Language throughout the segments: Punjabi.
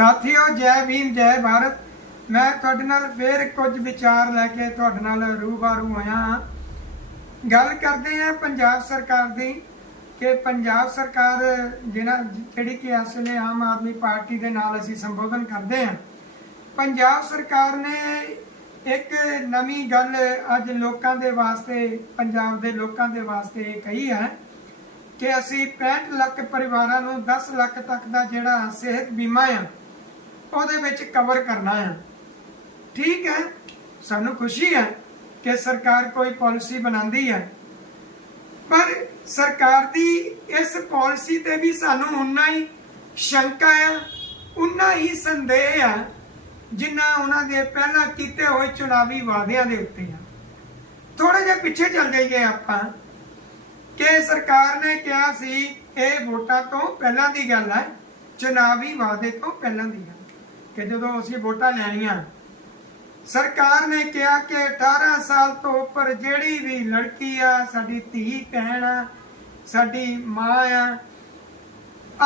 ਸਾਥੀਓ, ਜੈ ਭੀਮ, ਜੈ ਭਾਰਤ। ਮੈਂ ਤੁਹਾਡੇ ਨਾਲ ਫੇਰ ਕੁਝ ਵਿਚਾਰ ਲੈ ਕੇ ਤੁਹਾਡੇ ਨਾਲ ਰੂਬਰੂ ਆਇਆ ਹਾਂ। ਗੱਲ ਕਰਦੇ ਹਾਂ ਪੰਜਾਬ ਸਰਕਾਰ ਦੀ, ਕਿ ਪੰਜਾਬ ਸਰਕਾਰ ਜਿਹਨਾਂ ਜਿਹੜੀ ਕਿ ਇਸ ਵੇਲੇ ਆਮ ਆਦਮੀ ਪਾਰਟੀ ਦੇ ਨਾਲ ਅਸੀਂ ਸੰਬੋਧਨ ਕਰਦੇ ਹਾਂ। ਪੰਜਾਬ ਸਰਕਾਰ ਨੇ ਇੱਕ ਨਵੀਂ ਗੱਲ ਅੱਜ ਲੋਕਾਂ ਦੇ ਵਾਸਤੇ, ਪੰਜਾਬ ਦੇ ਲੋਕਾਂ ਦੇ ਵਾਸਤੇ ਕਹੀ ਹੈ ਕਿ ਅਸੀਂ 65 ਲੱਖ ਪਰਿਵਾਰਾਂ ਨੂੰ 10 ਲੱਖ ਤੱਕ ਦਾ ਜਿਹੜਾ ਸਿਹਤ ਬੀਮਾ ਆ ਉਹਦੇ ਵਿੱਚ ਕਵਰ ਕਰਨਾ ਆ ਠੀਕ ਹੈ, ਸਾਨੂੰ ਖੁਸ਼ੀ ਹੈ ਕਿ ਸਰਕਾਰ ਕੋਈ ਪਾਲਿਸੀ ਬਣਾਉਂਦੀ ਹੈ। ਪਰ ਸਰਕਾਰ ਦੀ ਇਸ ਪਾਲਿਸੀ ਤੇ ਵੀ ਸਾਨੂੰ ਉਨਾ ਹੀ ਸ਼ੰਕਾ ਹੈ, ਉਨਾ ਹੀ ਸੰਦੇਹ ਹੈ, ਜਿੰਨਾ ਉਹਨਾਂ ਦੇ ਪਹਿਲਾਂ ਕੀਤੇ ਹੋਏ ਚੁਣਾਵੀ ਵਾਅਦਿਆਂ ਦੇ ਉੱਤੇ ਆ ਥੋੜੇ ਜਿਹਾ ਪਿੱਛੇ ਚੱਲ ਜਾਈਏ ਆਪਾਂ, ਕਿ ਸਰਕਾਰ ਨੇ ਕਿਹਾ ਸੀ, ਇਹ ਵੋਟਾਂ ਤੋਂ ਪਹਿਲਾਂ ਦੀ ਗੱਲ ਹੈ, ਚੁਣਾਵੀ ਵਾਅਦੇ ਤੋਂ ਪਹਿਲਾਂ ਦੀ ਗੱਲ ਕਿ ਜਦੋਂ ਅਸੀਂ ਵੋਟਾਂ ਲੈਣੀਆਂ, ਸਰਕਾਰ ਨੇ ਕਿਹਾ ਕਿ 18 ਸਾਲ ਤੋਂ ਉੱਪਰ ਜਿਹੜੀ ਵੀ ਲੜਕੀ ਆ, ਸਾਡੀ ਧੀ, ਭੈਣ ਆ, ਸਾਡੀ ਮਾਂ ਆ,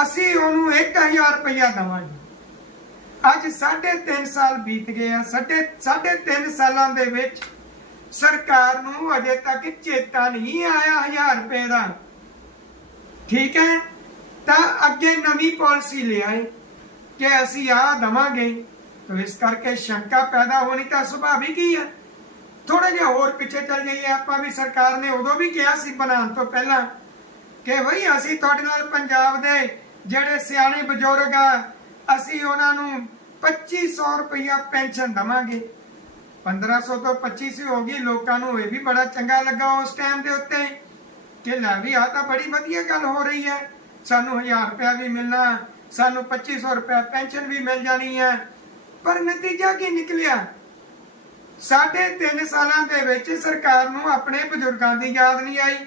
ਅਸੀਂ ਉਹਨੂੰ 1000 ਰੁਪਇਆ ਦਵਾਂਗੇ। ਅੱਜ 3.5 ਸਾਲ ਬੀਤ ਗਏ ਆ, ਸਾਢੇ 3.5 ਸਾਲਾਂ ਦੇ ਵਿੱਚ ਸਰਕਾਰ ਨੂੰ ਅਜੇ ਤੱਕ ਚੇਤਾ ਨਹੀਂ ਆਇਆ 1000 ਰੁਪਏ ਦਾ। ਠੀਕ ਹੈ? ਤਾਂ ਅੱਗੇ ਨਵੀਂ ਪਾਲਿਸੀ ਲਿਆਏ ਕਿ ਅਸੀਂ ਆ ਦਵਾਂਗੇ। ਤਾਂ ਇਸ ਕਰਕੇ ਸ਼ੰਕਾ ਪੈਦਾ ਹੋਣੀ ਤਾਂ ਸੁਭਾਵਿਕ ਹੀ ਹੈ ਥੋੜਾ ਜਿਹਾ ਹੋਰ ਪਿੱਛੇ ਚੱਲ ਜਾਈਏ। ਆਪਾਂ ਵੀ ਸਰਕਾਰ ਨੇ ਉਦੋਂ ਵੀ ਕਿਹਾ ਸੀ ਬਣਾਉਣ ਤੋਂ ਪਹਿਲਾਂ ਕਿ ਭਈ ਅਸੀਂ ਤੁਹਾਡੇ ਨਾਲ ਪੰਜਾਬ ਦੇ ਜਿਹੜੇ ਸਿਆਣੇ ਬਜ਼ੁਰਗ ਆ, ਅਸੀਂ ਉਹਨਾਂ ਨੂੰ 2500 ਰੁਪਇਆ ਪੈਨਸ਼ਨ ਦਵਾਂਗੇ। 1500 ਤੋਂ 2500 ਹੋ ਗਈ। ਲੋਕਾਂ ਨੂੰ ਇਹ ਵੀ ਬੜਾ ਚੰਗਾ ਲੱਗਾ ਉਸ ਟਾਈਮ ਦੇ ਉੱਤੇ ਕਿ ਲੈ ਵੀ ਆ ਤਾਂ ਬੜੀ ਵਧੀਆ ਗੱਲ ਹੋ ਰਹੀ ਹੈ। ਸਾਨੂੰ 1000 ਰੁਪਇਆ ਵੀ ਮਿਲਣਾ। ਸਾਨੂੰ 2500 ਰੁਪਇਆ ਪੈਨਸ਼ਨ ਵੀ ਮਿਲ ਜਾਣੀ ਹੈ। ਪਰ ਨਤੀਜਾ ਕੀ ਨਿਕਲਿਆ? ਸਾਢੇ ਤਿੰਨ ਸਾਲਾਂ ਦੇ ਵਿੱਚ ਸਰਕਾਰ ਨੂੰ ਆਪਣੇ ਬਜ਼ੁਰਗਾਂ ਦੀ ਯਾਦ ਨਹੀਂ ਆਈ,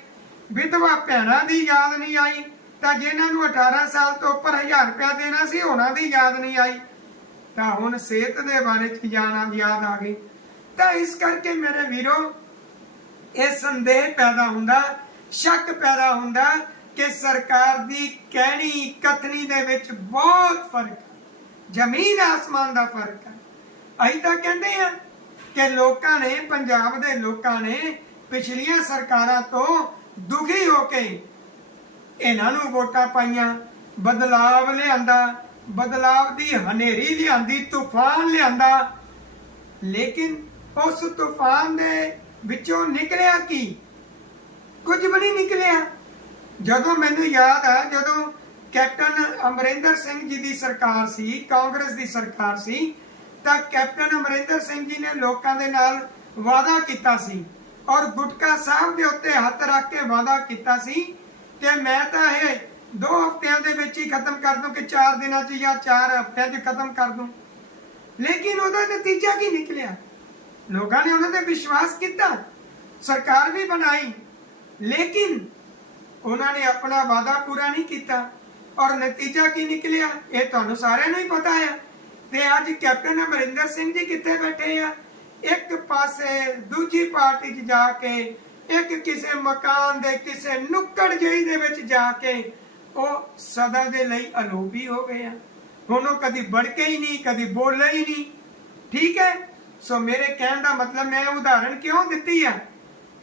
ਵਿਧਵਾ ਭੈਣਾਂ ਦੀ ਯਾਦ ਨਹੀਂ ਆਈ, ਤਾਂ ਜਿਨ੍ਹਾਂ ਨੂੰ 18 ਸਾਲ ਤੋਂ ਉੱਪਰ 1000 ਰੁਪਇਆ ਦੇਣਾ ਸੀ, ਉਹਨਾਂ ਦੀ ਯਾਦ ਨਹੀਂ ਆਈ। ਤਾਂ ਹੁਣ ਸਿਹਤ ਦੇ ਬਾਰੇ ਚ ਜਾਣਾ ਯਾਦ ਆ ਗਈ। ਤਾਂ ਇਸ ਕਰਕੇ ਮੇਰੇ ਵੀਰੋ, ਇਹ ਸੰਦੇਹ ਪੈਦਾ ਹੁੰਦਾ, ਸ਼ੱਕ ਪੈਦਾ ਹੁੰਦਾ ਕਿ ਸਰਕਾਰ ਦੀ ਕਹਿਣੀ ਕਥਨੀ ਦੇ ਵਿੱਚ ਬਹੁਤ ਫ਼ਰਕ ਹੈ। ਜ਼ਮੀਨ ਆਸਮਾਨ ਦਾ ਫ਼ਰਕ ਹੈ। ਅਸੀਂ ਤਾਂ ਕਹਿੰਦੇ ਆ ਕਿ ਲੋਕਾਂ ਨੇ, ਪੰਜਾਬ ਦੇ ਲੋਕਾਂ ਨੇ ਪਿਛਲੀਆਂ ਸਰਕਾਰਾਂ ਤੋਂ ਦੁਖੀ ਹੋ ਕੇ ਇਹਨਾਂ ਨੂੰ ਵੋਟਾਂ ਪਾਈਆਂ। ਬਦਲਾਵ ਲਿਆਂਦਾ, ਬਦਲਾਵ ਦੀ ਹਨੇਰੀ ਲਿਆਂਦੀ, ਤੂਫਾਨ ਲਿਆਂਦਾ। ਲੇਕਿਨ ਉਸ ਤੂਫਾਨ ਦੇ ਵਿੱਚੋਂ ਨਿਕਲਿਆ ਕੀ? ਕੁਝ ਵੀ ਨਹੀਂ ਨਿਕਲਿਆ। ਜਦੋਂ ਮੈਨੂੰ ਯਾਦ ਆ, ਜਦੋਂ ਕੈਪਟਨ ਅਮਰਿੰਦਰ ਸਿੰਘ ਜੀ ਦੀ ਸਰਕਾਰ ਸੀ, ਕਾਂਗਰਸ ਦੀ ਸਰਕਾਰ ਸੀ, ਤਾਂ ਕੈਪਟਨ ਅਮਰਿੰਦਰ ਸਿੰਘ ਜੀ ਨੇ ਲੋਕਾਂ ਦੇ ਨਾਲ ਵਾਅਦਾ ਕੀਤਾ ਸੀ ਔਰ ਗੁਟਕਾ ਸਾਹਿਬ ਦੇ ਉੱਤੇ ਹੱਥ ਰੱਖ ਕੇ ਵਾਅਦਾ ਕੀਤਾ ਸੀ ਕਿ ਮੈਂ ਤਾਂ ਇਹ ਦੋ ਹਫ਼ਤਿਆਂ ਦੇ ਵਿੱਚ ਹੀ ਖਤਮ ਕਰ ਦੂੰ ਕਿ 4 ਦਿਨਾਂ 'ਚ ਜਾਂ 4 ਹਫ਼ਤਿਆਂ 'ਚ ਖਤਮ ਕਰ ਦੂੰ। ਲੇਕਿਨ ਉਹਦਾ ਨਤੀਜਾ ਕੀ ਨਿਕਲਿਆ? ਲੋਕਾਂ ਨੇ ਉਹਨਾਂ ਤੇ ਵਿਸ਼ਵਾਸ ਕੀਤਾ, ਸਰਕਾਰ ਵੀ ਬਣਾਈ, ਲੇਕਿਨ ਉਹਨਾਂ ਨੇ ਆਪਣਾ ਵਾਅਦਾ ਪੂਰਾ ਨਹੀਂ ਕੀਤਾ। ਔਰ ਨਤੀਜਾ ਕੀ ਨਿਕਲਿਆ, ਇਹ ਤੁਹਾਨੂੰ ਸਾਰਿਆਂ ਨੂੰ ਹੀ ਪਤਾ ਹੈ ਤੇ ਅੱਜ ਕੈਪਟਨ ਅਮਰਿੰਦਰ ਸਿੰਘ ਜੀ ਕਿੱਥੇ ਬੈਠੇ ਆ? ਇੱਕ ਪਾਸੇ ਦੂਜੀ ਪਾਰਟੀ 'ਚ ਜਾ ਕੇ, ਇੱਕ ਕਿਸੇ ਮਕਾਨ ਦੇ ਕਿਸੇ ਨੁੱਕੜ ਜਿਹੀ ਦੇ ਵਿੱਚ ਜਾ ਕੇ ਉਹ ਸਦਾ ਦੇ ਲਈ ਅਲੋਭੀ ਹੋ ਗਏ ਆ। ਹੁਣ ਉਹ ਕਦੀ ਬੜਕੇ ਹੀ ਨਹੀਂ, ਕਦੀ ਬੋਲੇ ਹੀ ਨਹੀਂ। ਠੀਕ ਹੈ? ਸੋ ਮੇਰੇ ਕਹਿਣ ਦਾ ਮਤਲਬ ਮੈਂ ਉਦਾਹਰਣ ਕਿਉਂ ਦਿੱਤੀ ਆ?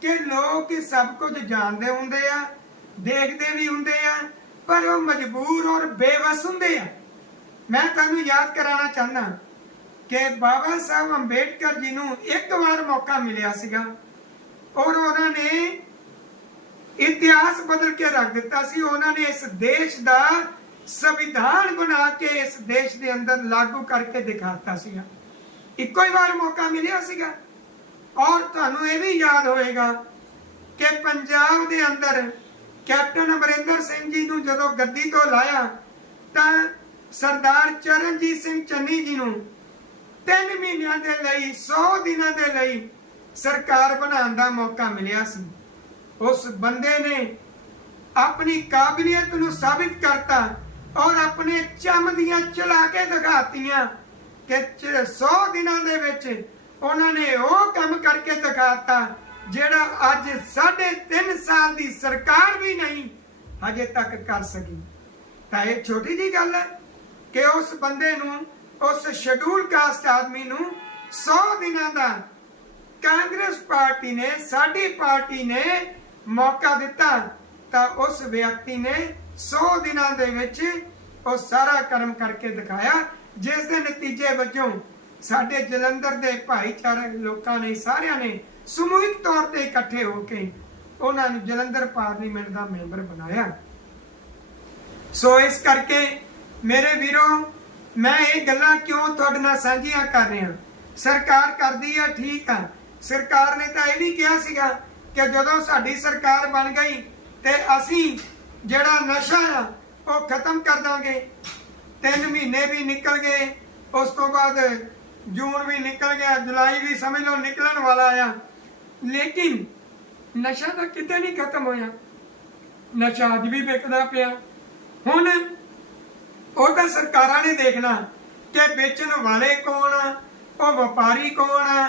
ਕਿ ਲੋਕ ਸਭ ਕੁਝ ਜਾਣਦੇ ਹੁੰਦੇ ਆ ਦੇਖਦੇ ਵੀ ਹੁੰਦੇ ਆ, ਪਰ ਉਹ ਮਜਬੂਰ ਔਰ ਬੇਵਸ ਹੁੰਦੇ ਆ। ਮੈਂ ਤੁਹਾਨੂੰ ਯਾਦ ਕਰਾਉਣਾ ਚਾਹੁੰਦਾ ਕਿ ਬਾਬਾ ਸਾਹਿਬ ਅੰਬੇਡਕਰ ਜੀ ਨੂੰ ਇੱਕ ਵਾਰ ਮੌਕਾ ਮਿਲਿਆ ਸੀਗਾ ਔਰ ਉਹਨਾਂ ਨੇ ਇਤਿਹਾਸ ਬਦਲ ਕੇ ਰੱਖ ਦਿੱਤਾ ਸੀ। ਉਹਨਾਂ ਨੇ ਇਸ ਦੇਸ਼ ਦਾ ਸੰਵਿਧਾਨ ਬਣਾ ਕੇ ਇਸ ਦੇਸ਼ ਦੇ ਅੰਦਰ ਲਾਗੂ ਕਰਕੇ ਦਿਖਾਤਾ ਸੀਗਾ। ਇੱਕੋ ਹੀ ਵਾਰ ਮੌਕਾ ਮਿਲਿਆ ਸੀਗਾ। ਔਰ ਤੁਹਾਨੂੰ ਇਹ ਵੀ ਯਾਦ ਹੋਏਗਾ ਕਿ ਪੰਜਾਬ ਦੇ ਅੰਦਰ ਕੈਪਟਨ ਅਮਰਿੰਦਰ ਸਿੰਘ ਜੀ ਨੂੰ ਜਦੋਂ ਗੱਦੀ ਤੋਂ ਲਾਇਆ ਤਾਂ ਸਰਦਾਰ ਚਰਨਜੀਤ ਸਿੰਘ ਚੰਨੀ ਜੀ ਨੂੰ 3 ਮਹੀਨਿਆਂ ਦੇ ਲਈ 100 ਦਿਨਾਂ ਦੇ ਲਈ ਸਰਕਾਰ ਬਣਾਉਣ ਦਾ ਮੌਕਾ ਮਿਲਿਆ ਸੀ। ਉਸ ਬੰਦੇ ਨੇ ਆਪਣੀ ਕਾਬਲੀਅਤ ਨੂੰ ਸਾਬਿਤ ਕਰਤਾ ਔਰ ਆਪਣੇ ਚਮ ਦੀਆਂ ਚਲਾ ਕੇ ਦਿਖਾਤੀਆਂ ਕਿ 100 ਦਿਨਾਂ ਦੇ ਵਿੱਚ ਉਹਨਾਂ ਨੇ ਉਹ ਕੰਮ ਕਰਕੇ ਦਿਖਾਤਾ ਜਿਹੜਾ ਅੱਜ 3.5 ਸਾਲ ਦੀ ਸਰਕਾਰ ਵੀ ਨਹੀਂ ਹਜੇ ਤੱਕ ਕਰ ਸਕੀ। ਤਾਂ ਇਹ ਛੋਟੀ ਜੀ ਗੱਲ ਹੈ ਕਿ ਉਸ ਬੰਦੇ ਨੂੰ, ਉਸ ਸ਼ਡਿਊਲ ਕਾਸਟ ਆਦਮੀ ਨੂੰ 100 ਦਿਨਾਂ ਦਾ ਕਾਂਗਰਸ ਪਾਰਟੀ ਨੇ, ਸਾਡੀ ਪਾਰਟੀ ਨੇ ਮੌਕਾ ਦਿੱਤਾ। ਤਾਂ ਉਸ ਵਿਅਕਤੀ ਨੇ 100 ਦਿਨਾਂ ਦੇ ਵਿੱਚ ਉਹ ਸਾਰਾ ਕਰਮ ਕਰਕੇ ਦਿਖਾਇਆ, ਜਿਸ ਦੇ ਨਤੀਜੇ ਵਜੋਂ ਸਾਡੇ ਜਲੰਧਰ ਦੇ ਭਾਈਚਾਰਕ ਲੋਕਾਂ ਨੇ, ਸਾਰਿਆਂ ਨੇ ਸਮੂਹਿਕ ਤੌਰ ਤੇ ਇਕੱਠੇ ਹੋ ਕੇ ਉਹਨਾਂ ਨੂੰ ਜਲੰਧਰ ਪਾਰਲੀਮੈਂਟ ਦਾ ਮੈਂਬਰ ਬਣਾਇਆ। ਸੋ ਇਸ ਕਰਕੇ ਮੇਰੇ ਵੀਰੋ, ਮੈਂ ਇਹ ਗੱਲਾਂ ਕਿਉਂ ਤੁਹਾਡੇ ਨਾਲ ਸਾਂਝੀਆਂ ਕਰ ਰਿਹਾ? ਸਰਕਾਰ ਕਰਦੀ ਆ, ਠੀਕ ਆ। ਸਰਕਾਰ ਨੇ ਤਾਂ ਇਹ ਵੀ ਕਿਹਾ ਸੀਗਾ ਕਿ ਜਦੋਂ ਸਾਡੀ ਸਰਕਾਰ ਬਣ ਗਈ ਤੇ ਅਸੀਂ ਜਿਹੜਾ ਨਸ਼ਾ ਆ, ਉਹ ਖਤਮ ਕਰ ਦਾਂਗੇ। ਤਿੰਨ ਮਹੀਨੇ ਵੀ ਨਿਕਲ ਗਏ, ਉਸ ਤੋਂ ਬਾਅਦ ਜੂਨ ਵੀ ਨਿਕਲ ਗਿਆ, ਜੁਲਾਈ ਵੀ ਸਮਝ ਲਓ ਨਿਕਲਣ ਵਾਲਾ ਆ। ਲੇਕਿਨ ਨਸ਼ਾ ਤਾਂ ਕਿਤੇ ਨਹੀਂ ਖਤਮ ਹੋਇਆ। ਨਸ਼ਾ ਅੱਜ ਵੀ ਵਿਕਦਾ ਪਿਆ। ਹੁਣ ਉਹ ਤਾਂ ਸਰਕਾਰਾਂ ਨੇ ਦੇਖਣਾ ਕਿ ਵੇਚਣ ਵਾਲੇ ਕੌਣ ਆ, ਉਹ ਵਪਾਰੀ ਕੌਣ ਆ,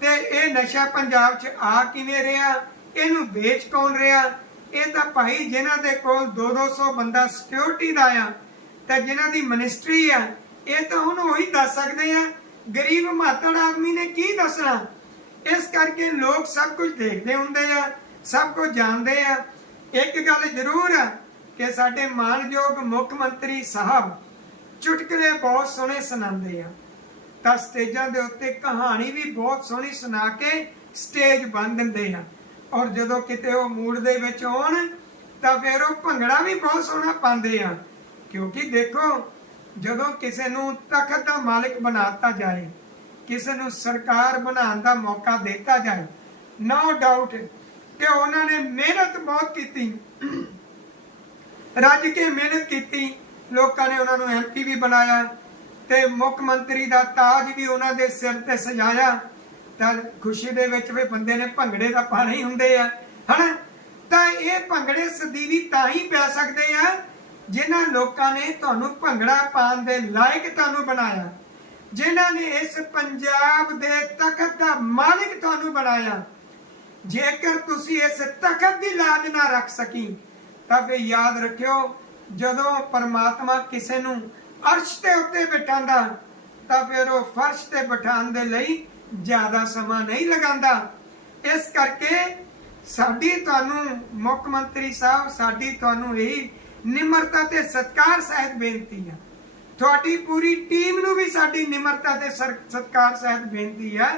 ਤੇ ਇਹ ਨਸ਼ਾ ਪੰਜਾਬ 'ਚ ਆ ਕਿਵੇਂ ਰਿਹਾ, ਇਹਨੂੰ ਵੇਚ ਕੌਣ ਰਿਹਾ? ਇਹ ਤਾਂ ਭਾਈ ਜਿਨ੍ਹਾਂ ਦੇ ਕੋਲ 2-200 ਬੰਦਾ ਸਿਕਿਉਰਿਟੀ ਦਾ ਆ ਤੇ ਜਿਨ੍ਹਾਂ ਦੀ ਮਿਨਿਸਟਰੀ ਆ, ਇਹ ਤਾਂ ਹੁਣ ਉਹੀ ਦੱਸ ਸਕਦੇ ਆ। ਗਰੀਬ ਮਾਤੜ ਆਦਮੀ ਨੇ ਕੀ ਦੱਸਣਾ? ਇਸ ਕਰਕੇ ਲੋਕ ਸਭ ਕੁਝ ਦੇਖਦੇ ਹੁੰਦੇ ਆ, ਸਭ ਕੁਝ ਜਾਣਦੇ ਆ। ਇੱਕ ਗੱਲ ਜ਼ਰੂਰ ਆ ਕਿ ਸਾਡੇ ਮਾਨਯੋਗ ਮੁੱਖ ਮੰਤਰੀ ਸਾਹਿਬ ਚੁਟਕਲੇ ਬਹੁਤ ਸੋਹਣੇ ਸੁਣਾਉਂਦੇ ਆ। ਤਾਂ ਸਟੇਜਾਂ ਦੇ ਉੱਤੇ ਕਹਾਣੀ ਵੀ ਬਹੁਤ ਸੋਹਣੀ ਸੁਣਾ ਕੇ ਸਟੇਜ ਬੰਨ ਦਿੰਦੇ ਆ। ਔਰ ਜਦੋਂ ਕਿਤੇ ਉਹ ਮੂਡ ਦੇ ਵਿੱਚ ਆਉਣ ਤਾਂ ਫਿਰ ਉਹ ਭੰਗੜਾ ਵੀ ਬਹੁਤ ਸੋਹਣਾ ਪਾਉਂਦੇ ਆ। ਕਿਉਂਕਿ ਦੇਖੋ, ਜਦੋਂ ਕਿਸੇ ਨੂੰ ਤਖਤ ਦਾ ਮਾਲਕ ਬਣਾਤਾ ਜਾਏ ਕਿਸੇ ਨੂੰ ਸਰਕਾਰ ਬਣਾਉਣ ਦਾ ਮੌਕਾ ਦਿੱਤਾ ਜਾਏ। ਨੋ ਡਾਊਟ ਕਿ ਉਹਨਾਂ ਨੇ ਮਿਹਨਤ ਬਹੁਤ ਕੀਤੀ। ਰੱਜ ਕੇ ਮਿਹਨਤ ਕੀਤੀ। ਲੋਕਾਂ ਨੇ ਉਹਨਾਂ ਨੂੰ ਐਮਪੀ ਵੀ ਬਣਾਇਆ ਤੇ ਮੁੱਖ ਮੰਤਰੀ ਦਾ ਤਾਜ ਵੀ ਉਹਨਾਂ ਦੇ ਸਿਰ ਤੇ ਸਜਾਇਆ। ਤਾਂ ਖੁਸ਼ੀ ਦੇ ਵਿੱਚ ਵੀ ਬੰਦੇ ਨੇ ਭੰਗੜੇ ਦਾ ਪਾਣੇ ਹੀ ਹੁੰਦੇ ਆ, ਹਨਾ? ਤਾਂ ਇਹ ਭੰਗੜੇ ਸਦੀਵੀ ਤਾਂ ਹੀ ਪੈ ਸਕਦੇ ਆ ਜਿਨ੍ਹਾਂ ਲੋਕਾਂ ਨੇ ਤੁਹਾਨੂੰ ਭੰਗੜਾ ਪਾਉਣ ਦੇ ਲਾਇਕ ਤੁਹਾਨੂੰ ਬਣਾਇਆ। ਜਿਨ੍ਹਾਂ ਨੇ ਇਸ ਪੰਜਾਬ ਦੇ ਤਖਤ ਦਾ ਮਾਲਿਕ ਤੁਹਾਨੂੰ ਬਣਾਇਆ। ਜੇਕਰ ਤੁਸੀਂ ਇਸ ਤਖਤ ਦੀ ਲਾਜ ਨਾ ਰੱਖ ਸਕੀ, ਤਾਂ ਫਿਰ ਯਾਦ ਰੱਖਿਓ, ਜਦੋਂ ਪਰਮਾਤਮਾ ਕਿਸੇ ਨੂੰ ਅਰਸ਼ ਦੇ ਉੱਤੇ ਬਿਠਾਉਂਦਾ, ਤਾਂ ਫਿਰ ਉਹ ਫਰਸ਼ ਤੇ ਬਿਠਾਉਣ ਦੇ ਲਈ ਜ਼ਿਆਦਾ ਸਮਾਂ ਨਹੀਂ ਲਗਾਉਂਦਾ। ਇਸ ਕਰਕੇ ਸਾਡੀ ਤੁਹਾਨੂੰ ਮੁੱਖ ਮੰਤਰੀ ਸਾਹਿਬ, ਸਾਡੀ ਤੁਹਾਨੂੰ ਇਹ ਨਿਮਰਤਾ ਤੇ ਸਤਕਾਰ ਸਹਿਤ ਬੇਨਤੀ ਹੈ ਤੁਹਾਡੀ ਪੂਰੀ ਟੀਮ ਨੂੰ ਵੀ ਸਾਡੀ ਨਿਮਰਤਾ ਤੇ ਸਰ- ਸਤਿਕਾਰ ਸਹਿਤ ਬੇਨਤੀ ਹੈ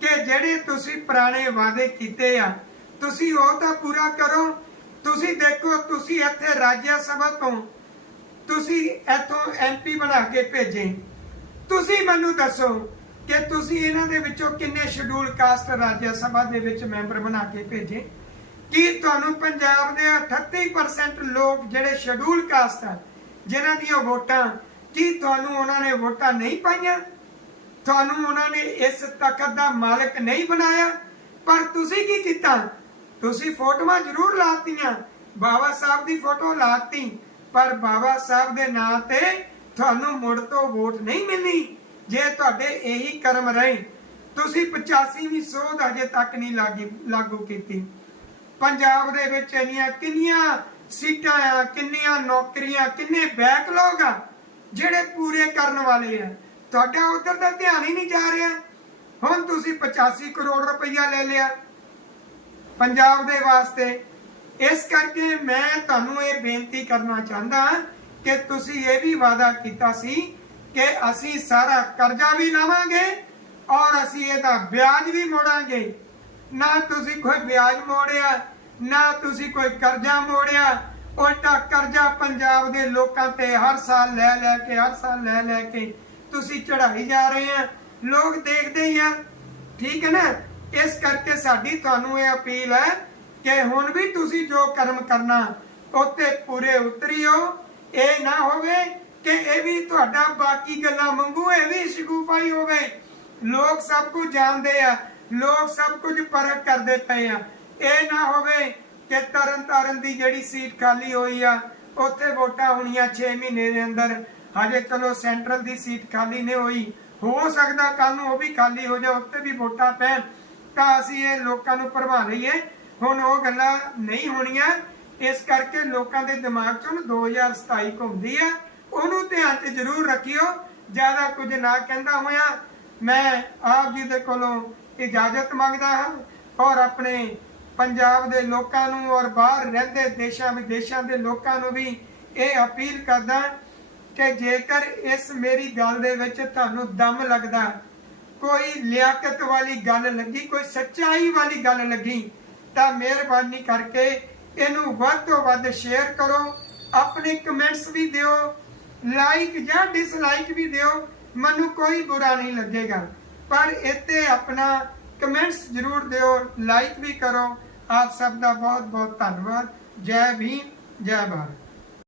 ਕਿ ਜਿਹੜੇ ਤੁਸੀਂ ਪੁਰਾਣੇ ਵਾਅਦੇ ਕੀਤੇ ਆ, ਤੁਸੀਂ ਉਹ ਤਾਂ ਪੂਰਾ ਕਰੋ। ਤੁਸੀਂ ਦੇਖੋ, ਤੁਸੀਂ ਇੱਥੇ ਰਾਜ ਸਭਾ ਤੋਂ ਤੁਸੀਂ ਇੱਥੋਂ ਐਮਪੀ ਬਣਾ ਕੇ ਭੇਜੇ। ਤੁਸੀਂ ਮੈਨੂੰ ਦੱਸੋ ਕਿ ਤੁਸੀਂ ਇਹਨਾਂ ਦੇ ਵਿੱਚੋਂ ਕਿੰਨੇ ਸ਼ਡਿਊਲ ਕਾਸਟ ਰਾਜ ਸਭਾ ਦੇ ਵਿੱਚ ਮੈਂਬਰ ਬਣਾ ਕੇ ਭੇਜੇ? ਕੀ ਤੁਹਾਨੂੰ ਪੰਜਾਬ ਦੇ 38% ਲੋਕ ਜਿਹੜੇ ਸ਼ਡਿਊਲ ਕਾਸਟ ਆ, ਜਿਨ੍ਹਾਂ ਦੀਆਂ ਵੋਟਾਂ ਕੀ ਤੁਹਾਨੂੰ ਉਹਨਾਂ ਨੇ ਵੋਟਾਂ ਨਹੀਂ ਪਾਈਆਂ? ਤੁਹਾਨੂੰ ਉਹਨਾਂ ਨੇ ਇਸ ਤਖਤ ਦਾ ਮਾਲਕ ਨਹੀਂ ਬਣਾਇਆ? ਪਰ ਤੁਸੀਂ ਕੀ ਕੀਤਾ? ਤੁਸੀਂ ਫੋਟੋਆਂ ਜ਼ਰੂਰ ਲਾਤੀਆਂ। ਬਾਬਾ ਸਾਹਿਬ ਦੀ ਫੋਟੋ ਲਾਤੀ, ਪਰ ਬਾਬਾ ਸਾਹਿਬ ਦੇ ਨਾਂ ਤੇ ਤੁਹਾਨੂੰ ਮੁੜ ਤੋਂ ਵੋਟ ਨਹੀਂ ਮਿਲਣੀ ਜੇ ਤੁਹਾਡੇ ਇਹੀ ਕਰਮ ਰਹੇ, ਤੁਸੀਂ 85ਵੀਂ ਸੋਧ ਅਜੇ ਤੱਕ ਨਹੀਂ ਲਾਗੀ, ਲਾਗੂ ਕੀਤੀ। ਪੰਜਾਬ ਦੇ ਵਿੱਚ ਇੰਨੀਆਂ ਕਿੰਨੀਆਂ ਸੀਟਾਂ ਆ, ਕਿੰਨੀਆਂ ਨੌਕਰੀਆਂ, ਕਿੰਨੇ ਬੈਕਲੌਗ ਆ। ਜਿਹੜੇ ਪੂਰੇ ਕਰਨ ਵਾਲੇ ਆ। ਤੁਹਾਡਾ ਉਧਰ ਦਾ ਧਿਆਨ ਹੀ ਨਹੀਂ ਜਾ ਰਿਹਾ। ਹੁਣ ਤੁਸੀਂ 85 ਕਰੋੜ ਰੁਪਈਆ ਲੈ ਲਿਆ ਪੰਜਾਬ ਦੇ ਵਾਸਤੇ। ਇਸ ਕਰਕੇ ਮੈਂ ਤੁਹਾਨੂੰ ਇਹ ਬੇਨਤੀ ਕਰਨਾ ਚਾਹੁੰਦਾ ਕਿ ਤੁਸੀਂ ਇਹ ਵੀ ਵਾਅਦਾ ਕੀਤਾ ਸੀ ਕਿ ਅਸੀਂ ਸਾਰਾ ਕਰਜ਼ਾ ਵੀ ਲਾਵਾਂਗੇ ਔਰ ਅਸੀਂ ਇਹਦਾ ਵਿਆਜ ਵੀ ਮੋੜਾਂਗੇ। ਨਾ ਤੁਸੀਂ ਕੋਈ ਵਿਆਜ ਮੋੜਿਆ, ਨਾ ਤੁਸੀਂ ਕੋਈ ਕਰਜ਼ਾ ਮੋੜਿਆ ਉਲਟਾ ਕਰਜ਼ਾ ਪੰਜਾਬ ਦੇ ਲੋਕਾਂ ਤੇ ਹਰ ਸਾਲ ਲੈ ਲੈ ਕੇ, ਹਰ ਸਾਲ ਲੈ ਲੈ ਕੇ ਤੁਸੀਂ ਚੜਾਈ ਜਾ ਰਹੇ ਆ। ਲੋਕ ਦੇਖਦੇ ਹੀ ਆ। ਠੀਕ ਹੈ ਨਾ? ਇਸ ਕਰਕੇ ਸਾਡੀ ਤੁਹਾਨੂੰ ਇਹ ਅਪੀਲ ਹੈ ਕਿ ਹੁਣ ਵੀ ਤੁਸੀਂ ਜੋ ਕਰਮ ਕਰਨਾ ਉੱਤੇ ਪੂਰੇ ਉਤਰਿਓ। ਇਹ ਨਾ ਹੋਵੇ ਕਿ ਇਹ ਵੀ ਤੁਹਾਡਾ ਬਾਕੀ ਗੱਲਾਂ ਮੰਗੂ ਇਹ ਵੀ ਸ਼ਗੂਫਾਈ ਹੋਵੇ। ਲੋਕ ਸਭ ਕੁਝ ਜਾਣਦੇ ਆ। ਲੋਕ ਸਭ ਕੁਝ ਪਰਖ ਕਰਦੇ ਪਏ ਆ। ਇਹ ਨਾ ਹੋਵੇ ਕਿ ਤਰਨ ਤਾਰਨ ਦੀ ਜਿਹੜੀ ਸੀਟ ਖਾਲੀ ਹੋਈ ਆ, ਉੱਥੇ ਵੋਟਾਂ ਹੋਣੀਆਂ 6 ਮਹੀਨੇ ਦੇ ਅੰਦਰ। ਹਜੇ ਚਲੋ ਸੈਂਟਰਲ ਦੀ ਸੀਟ ਖਾਲੀ ਨਹੀਂ ਹੋਈ। ਹੋ ਸਕਦਾ ਕੱਲ ਨੂੰ ਉਹ ਵੀ ਖਾਲੀ ਹੋ ਜਾ ਉੱਤੇ ਵੀ ਵੋਟਾਂ ਪੈਣ। ਤਾਂ ਅਸੀਂ ਇਹ ਲੋਕਾਂ ਨੂੰ ਭਰਮਾ ਲਈਏ। ਹੁਣ ਉਹ ਗੱਲਾਂ ਨਹੀਂ ਹੋਣੀਆਂ। ਇਸ ਕਰਕੇ ਲੋਕਾਂ ਦੇ ਦਿਮਾਗ 'ਚ ਹੁਣ 2027 ਘੁੰਮਦੀ ਆ। ਉਹਨੂੰ ਧਿਆਨ 'ਚ ਜ਼ਰੂਰ ਰੱਖਿਓ। ਜ਼ਿਆਦਾ ਕੁਝ ਨਾ ਕਹਿੰਦਾ ਹੋਇਆ। ਮੈਂ ਆਪ ਜੀ ਦੇ ਕੋਲੋਂ ਇਜਾਜ਼ਤ ਮੰਗਦਾ ਹਾਂ ਔਰ ਆਪਣੇ ਪੰਜਾਬ ਦੇ ਲੋਕਾਂ ਨੂੰ ਔਰ ਬਾਹਰ ਰਹਿੰਦੇ ਦੇਸ਼ਾਂ ਵਿਦੇਸ਼ਾਂ ਦੇ ਲੋਕਾਂ ਨੂੰ ਵੀ ਇਹ ਅਪੀਲ ਕਰਦਾ ਕਿ ਜੇਕਰ ਇਸ ਮੇਰੀ ਗੱਲ ਦੇ ਵਿੱਚ ਤੁਹਾਨੂੰ ਦਮ ਲੱਗਦਾ, ਕੋਈ ਲਿਆਕਤ ਵਾਲੀ ਗੱਲ ਲੱਗੀ, ਕੋਈ ਸੱਚਾਈ ਵਾਲੀ ਗੱਲ ਲੱਗੀ, ਤਾਂ ਮਿਹਰਬਾਨੀ ਕਰਕੇ ਇਹਨੂੰ ਵੱਧ ਤੋਂ ਵੱਧ ਸ਼ੇਅਰ ਕਰੋ, ਆਪਣੇ ਕਮੈਂਟਸ ਵੀ ਦਿਓ ਲਾਈਕ ਜਾਂ ਡਿਸਲਾਈਕ ਵੀ ਦਿਓ, ਮੈਨੂੰ ਕੋਈ ਬੁਰਾ ਨਹੀਂ ਲੱਗੇਗਾ। ਪਰ ਇੱਥੇ ਆਪਣਾ ਕਮੈਂਟਸ ਜ਼ਰੂਰ ਦਿਓ ਲਾਈਕ ਵੀ ਕਰੋ ਆਪ ਸਭ ਦਾ ਬਹੁਤ ਬਹੁਤ ਧੰਨਵਾਦ। ਜੈ ਭੀਮ ਜੈ ਭਾਰਤ।